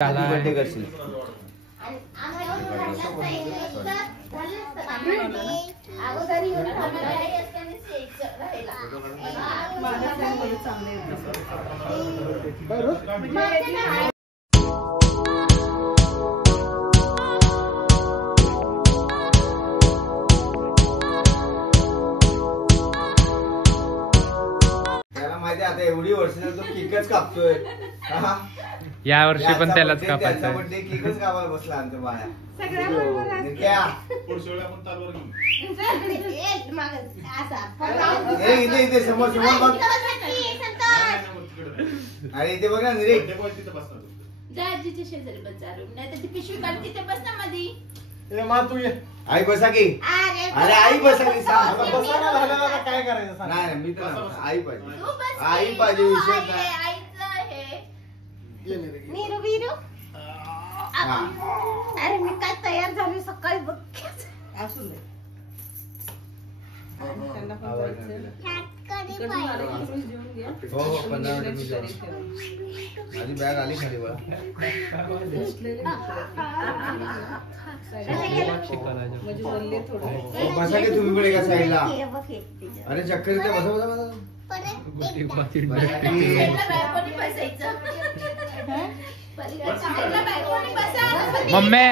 Birthday करशील माहिती आता एवढी वर्ष तो केकच कापतोय या वर्षी पण त्यालाच कापायचं बर्थडे केकच कापायला बसला आमच्या बाया इथे समोर समोर बघ अरे इथे बघ ना रे दाजीच्या शेजारी बस नाही तर ती पिशवी काढ तिथे बस ना मधी तू ये आई बसा की अरे आई बसा की काय करायचं नाही मी तर आई पाहिजे आई पाहिजे विषय नाही अरे मी काय तयार झाली सकाळी बघ असू दे हो 15 मिनिट आधी बॅग आली खाली बघा बसा की तुम्ही पण एका साईडला अरे चक्कर येते बसा बसा बसा मम्मी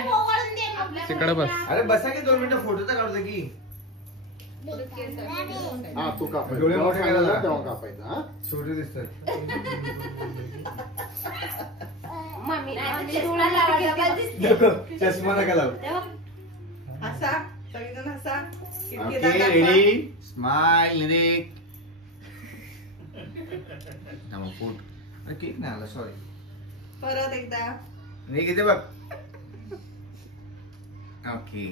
तिकडे बस अरे बसा की 2 मिनिटं फोटो तर काढतो की तू कापायचं डोळे मोठे करायला तेव्हा कापायचं हा छोटे दिसतात चष्मा नका लावू हसा सगळेजण हसा ओके रेडी स्माइल लिरिक फूट अरे केक नाही आला सॉरी परत एकदा निक इथे बघ ओके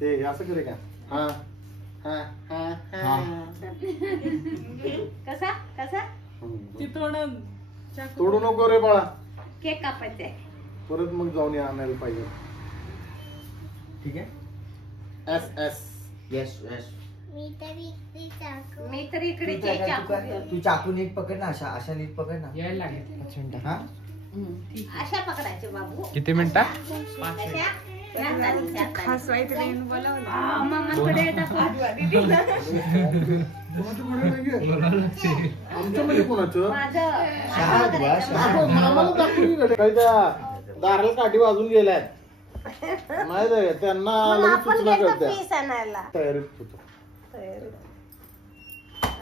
ते असं करे का हा हा हा कसा कसा तोडू नको रे बाळा केक कापायचे परत मग जाऊन आणायला पाहिजे ठीक आहे एस एस यस यस मी तर इकडे तू चाकू नीट पकड ना अशा अशा नीट पकड ना यायला लागेल 5 मिनिटं हा अशा पकडायचे बाबू किती मिनिटं आमच्यामध्ये कोणाचं आम्हाला दाखवून काय त्या दाराला काठी वाजून गेल्यात माहित आहे त्यांना लगेच सूचना करत्या तयारीत होतो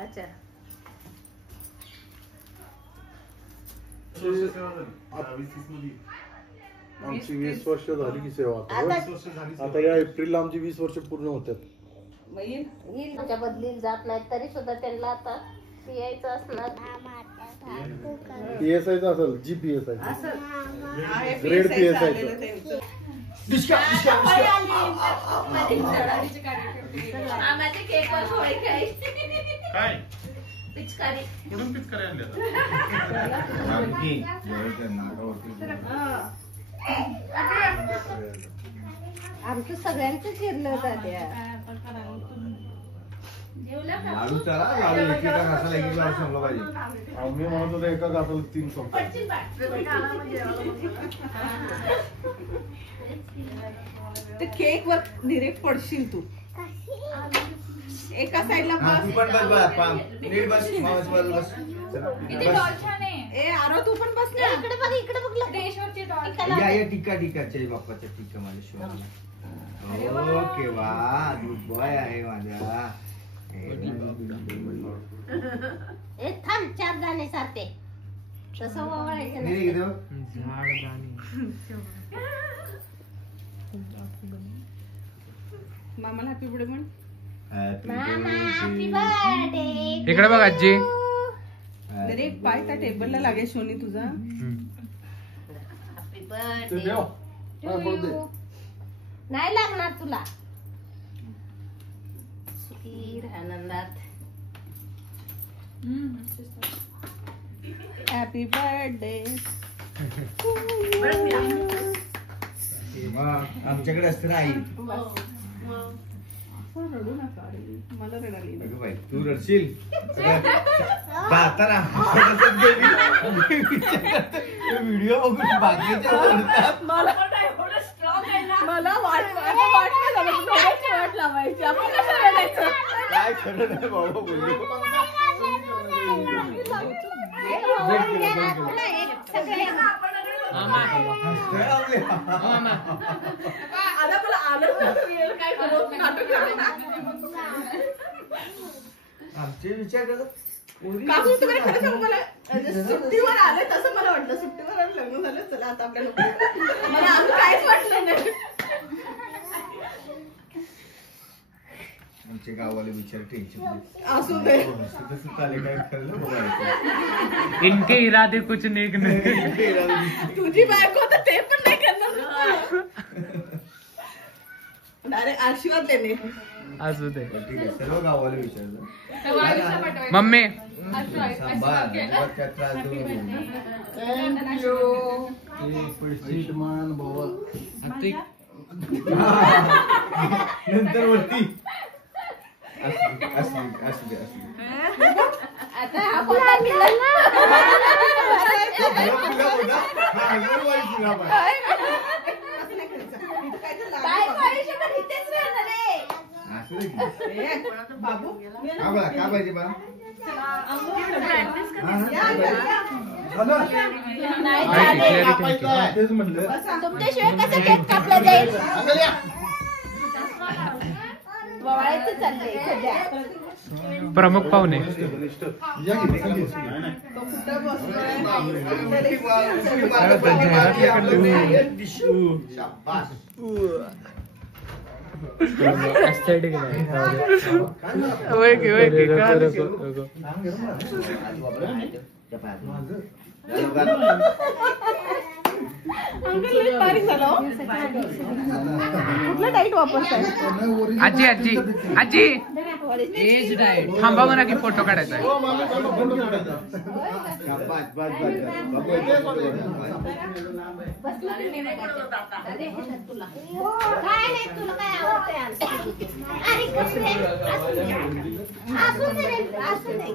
अच्छा आमची 20 वर्ष झाली की सेवा आता या एप्रिलला आमची 20 वर्ष पूर्ण होतात तुमच्या बदलीला जात नाही तरी सुद्धा त्यांना आता यायचं असणार PSI असेल GPSI ग्रेड PSI आमचं सगळ्यांचं फिरलं होतं लाडू चला लाडू एकेका घासाला एक लाडू संपला पाहिजे आम्ही म्हणत होतो एका घासाला 3 संपतात ते केक वर डिरेक्ट पडशील तू एका साईडला तू पण बस बाळा नीट बस मावस बस बस ए आरो तू पण बस ना इकडे बघ इकडे बघ या या टिक्का टिक्का जय बाप्पाच्या टिक्का माझ्या शिवाय ओके वा गुड बॉय आहे माझ्या ए थांब 4 दाणे सारते तसं वळायचं नाही नाही मामाला हॅपी बर्थडे म्हण मामा हॅपी बर्थडे इकडे बघ आजी डायरेक्ट पाय त्या टेबलला लागेल शोनी तुझा हॅपी ते बर्थडे देव काय बोलते नाही लागणार तुला सुखी आनंदात हॅपी बर्थडे आमच्याकडे असते ना आई रडू नका मला रडायला अगं बाई तू रडशील जाताना व्हिडिओ बघून बाकीच्या बोलतात. मला वाट लावायची आपण कसं रडायचं? काय खरं नाही बाबा बोललो. आता मला आलं काय करू नाटक आमचे विचार करत काकू तुम्ही खरं सांगू मला सुट्टीवर आले तसं मला वाटलं सुट्टीवर आलं लग्न झालं चला आता आपल्याला मला अजून काहीच वाटलं नाही. आमचे गाववाले विचार टेन्शन असू दे चाले काय खरं बघायचं. इनके इरादे कुछ नेक नहीं. तुझी बायको तर ते पण नाही करणार. डायरेक्ट आशीर्वाद देणे. असू दे. ठीक आहे सर्व गावाला विचारलं. मम्मी सांभाळ अजिबात त्रास देऊ नको. मान बाबा नंतर वरती असली आता हा कोणता मिळाला ना? बायको आयुष्यभर इथेच राहणार आहे. बाबू काय पाहिजे बा तेच म्हणलं. तुमच्याशिवाय कसं केक कापला जाईल? ववाळायचं चाललंय सध्या. प्रमुख पाहुणे. Aesthetic आहे. बारीक झालं हो. कुठला डाईट वापरताय? आजी आजी आजी थांबा म्हणा की फोटो काढायचा आहे. काय नाही तुला काय आवडतंय आमचं? अरे कपडे असू दे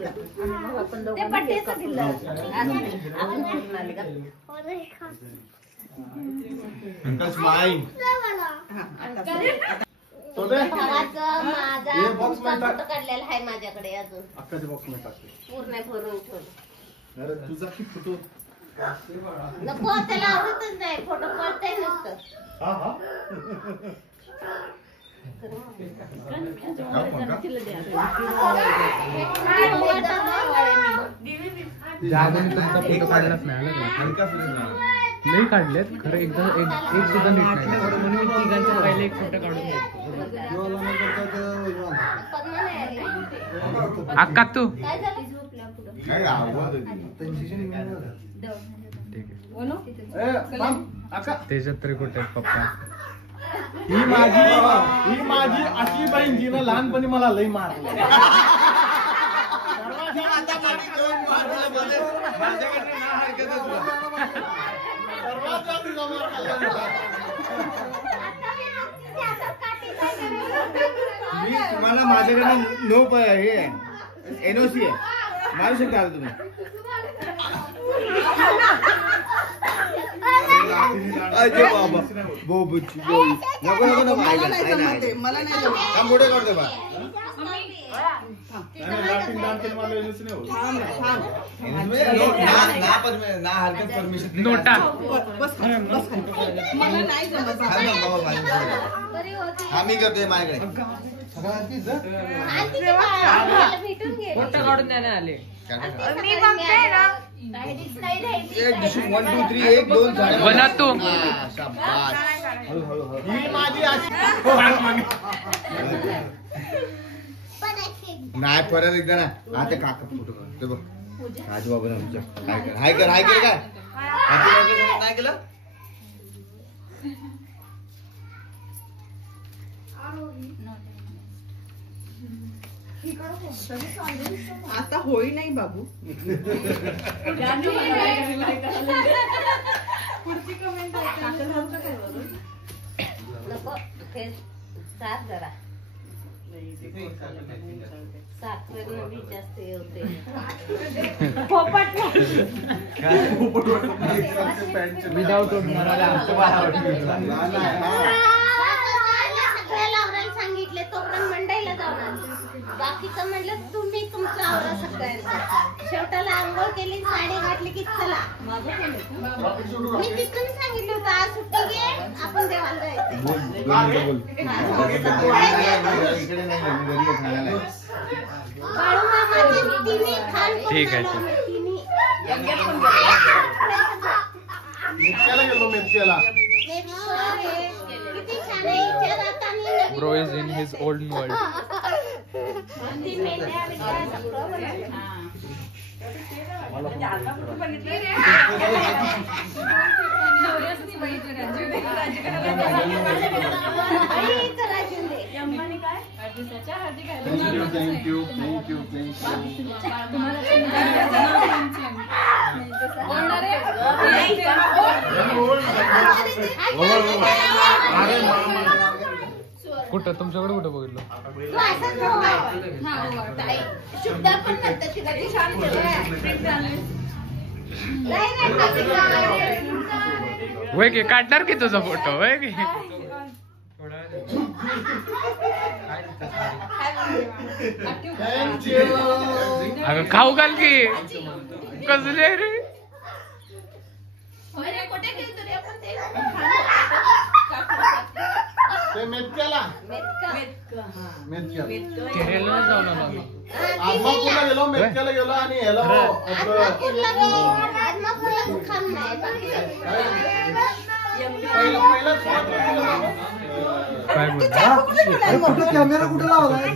ते पट्टेचं दिलं. आपण फिरून आले का? भावाचं माझा तुमचा फोटो काढलेला आहे माझ्याकडे अजून पूर्ण भरून ठेवलं. अरे तुझा की फोटो नको त्याला आवडतच नाही फोटो काढताय नुसतं. जागून तुमचा फोटो काढलाच नाही आला का? नाही काढलेत खरं एकदा एक सुद्धा नीट नाही. म्हणून मी तिघांचा पहिले एक फोटो काढून घेतला. पद्मा नाही आली. अक्का तू काय झालं झोपल्या पुढं? ठीक आहे. अक्का त्याच्यात तरी कुठे आहेत पप्पा? ही माझी अशी बहीण जिनं लहानपणी मला लई मारलं. मी तुम्हाला माझ्याकडे नो हे एनओसी आहे मारू शकता तुम्ही. अरे बाबा बोबुची बोई नको नको नको मला नाही जमते मला नाही जमत. काम मोठे करते बा. ना हरकत परमिशन नोटा बस खाली, बस खाली. मला नाही जमत. बरी होती. आम्ही करतोय माझ्याकडे आणि तिथे बाळाला भेटून गेली. फोटो काढून द्यायला आले. मी बघते ना. राहिलीच नाही, राहिलीच एक नाही. दिवशी 1 2 3 1 2 झाले. बना तू. शाबास. हळूहळू ही माझी अशी नाही परत एकदा ना आता काका फोटो काढतो बघ. राजू बाबा आमच्या काय कर हाय कर काय नाही केलं. आता होळी नाही बाबू. नको हे साथ जरा साखरेनं बी जास्त हे होते. विदाउट सगळ्याला आवरायला सांगितले तोपर्यंत मंडईला जाणार. बाकीचं म्हणलं तुम्ही तुमचं आवरा सगळ्यांचं. शेवटाला आंघोळ केली, साडी घातली की चला. मी तिथून सांगितलं होतं आज सुट्टी घे, आपण देवाला जायचं. बाळू मामाचे तिन्ही खान ठीक आहे. मेतक्याला गेलो मेतक्याला. किती छान आहे. इथे जाताना bro is in his old world. ती मेंढ्या बिंढ्या सगळं बनवलं. कुठं तुमच्याकडे कुठं बघितलं? शुद्धा पण नंतर ती कधी छान वय की काढणार की तुझा फोटो वय की अगं खाऊ घाल की कसले रे. कुठे गेलतो रे आपण ते मेतक्याला केरळला जाऊन आलो. आदमापूरला गेलो, मेतक्याला गेलो आणि ह्याला काय बोलतो कॅमेरा कुठे लावलाय?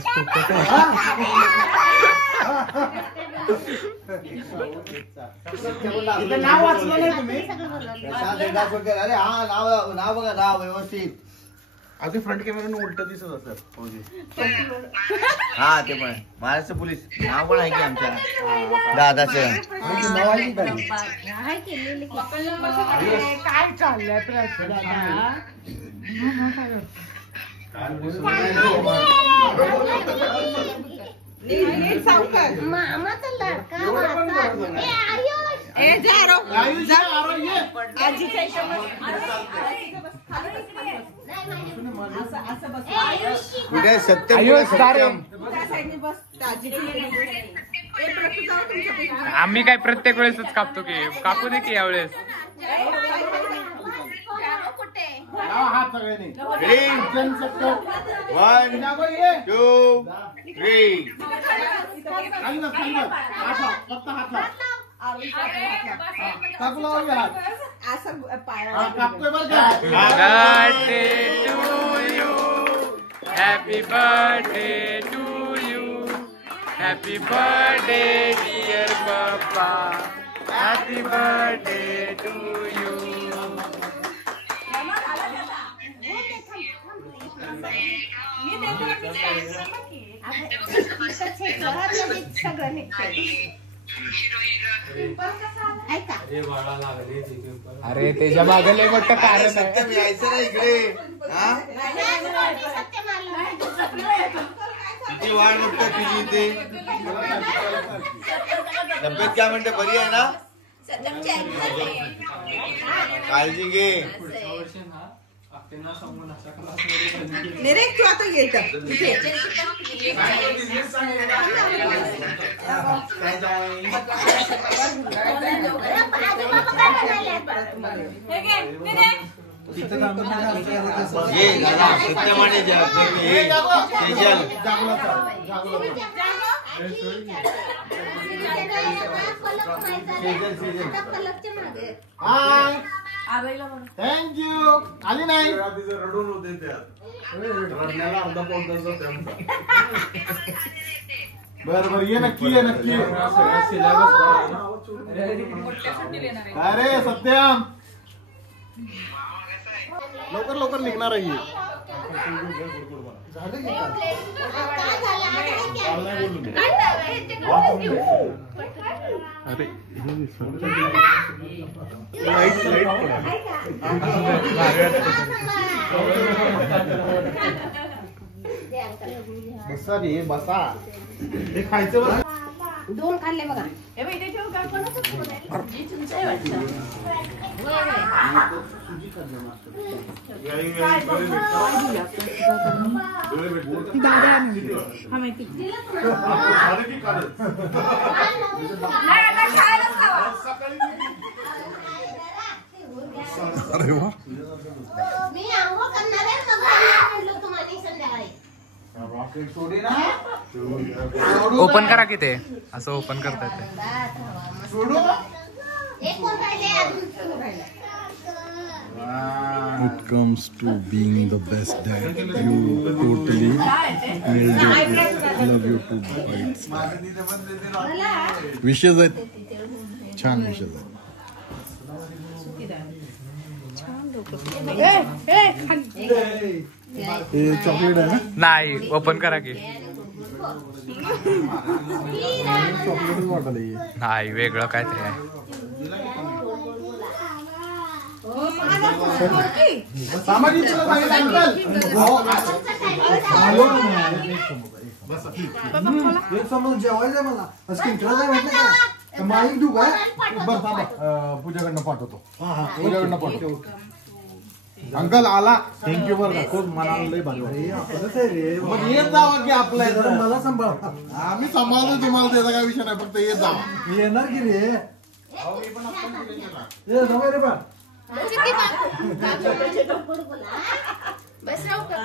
नाव वाचलं नाही तुम्ही? अरे हा नाव बघा, नाव व्यवस्थित. आधी फ्रंट कॅमेरा उलट दिसत असत. हा ते पण महाराष्ट्र पोलीस नाव पण आहे की आमच्या दादाचं. काय चाललंय मामाचा लाडका कुठे सत्यम सत्यम. आम्ही काय प्रत्येक वेळेसच कापतो की कापू दे की यावेळेस. हात सगळ्यांनी 3, 1, 2, 3. फक्त हात कापला हात कापतोय बरं का. Birthday to you, happy birthday to you, happy birthday dear Papa, happy birthday to you. सगळं निघतंय. अरे त्याच्या मागे लय मोठं कारण आहे. सत्यम यायचं ना इकडे. हा किती वाढ बघतो तुझी इथे. तब्येत काय म्हणते, बरी आहे ना? काळजी घे. तू आता येत ये दादा सत्यमाने थँक्यू. आली नाही रडून होते रडण्याला अर्धा पाऊण तास होते. बर बर ये नक्की ये नक्की. अरे सत्यम लवकर लवकर निघणार आहे. अरे लाईट बसा रे बसा. हे खायचं बरं. 2 खाल्ले बघा. हे बाई, इथे ठेव का? कोणाचं फोन आहे? जी, तुमचं आहे वाटतं. नाही, आता खायलाच खावा. अरे वा. मी आंघोळ करणार आहे मग म्हणलं तुम्हाला संध्याकाळी. ओपन करा की ते असं ओपन करता येते. एक कोण राहिले अजून सुरू राहिले. It comes to being the best dad. You totally nailed it. Love you too. विशेष आहेत, छान विशेष आहेत. हे चॉकलेट आहे ना? नाही ओपन करा की. चॉकलेट वाटलं हे. नाही वेगळं काहीतरी आहे. सामाजिक जेवायचं मला माईक देऊ काय? बरं थांबा, पूजाकडनं पाठवतो. पूजाकडनं पाठवतो. अंकल आला. थँक्यू बरं का, खूप मनाला लय भारी वाटलं. मग येत जावा की आपल्या इथं. मला सांभाळ. आम्ही सांभाळतो तुम्हाला, त्याचा काय विषय नाही, फक्त येत जावा. येणार की रे? रे बा. बस राहू का?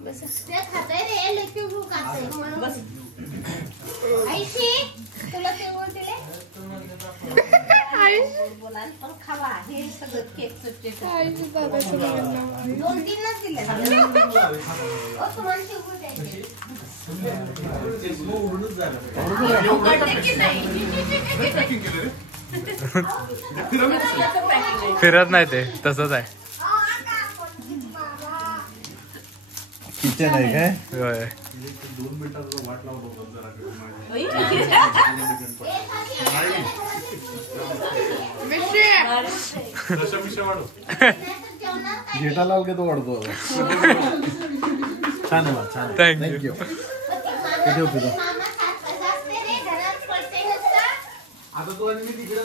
बस ते खाताय रे लेक्यू भूक खाताय म्हणून बस. आईशी तुला ते बोलते बोलाल पण खावा. हे सगळं केक सुट्टे 2-3 दिले. ओ तुम्हाला ते बोलते फिरत नाही ते तसंच आहे. किचन आहे काय? होय. जेठालाल का तो वाढतो. छान आहे, छान. थँक्यू. किती होते? मामा सात असते रे घरात पडते नसता. आता तू आणि मी तिकडे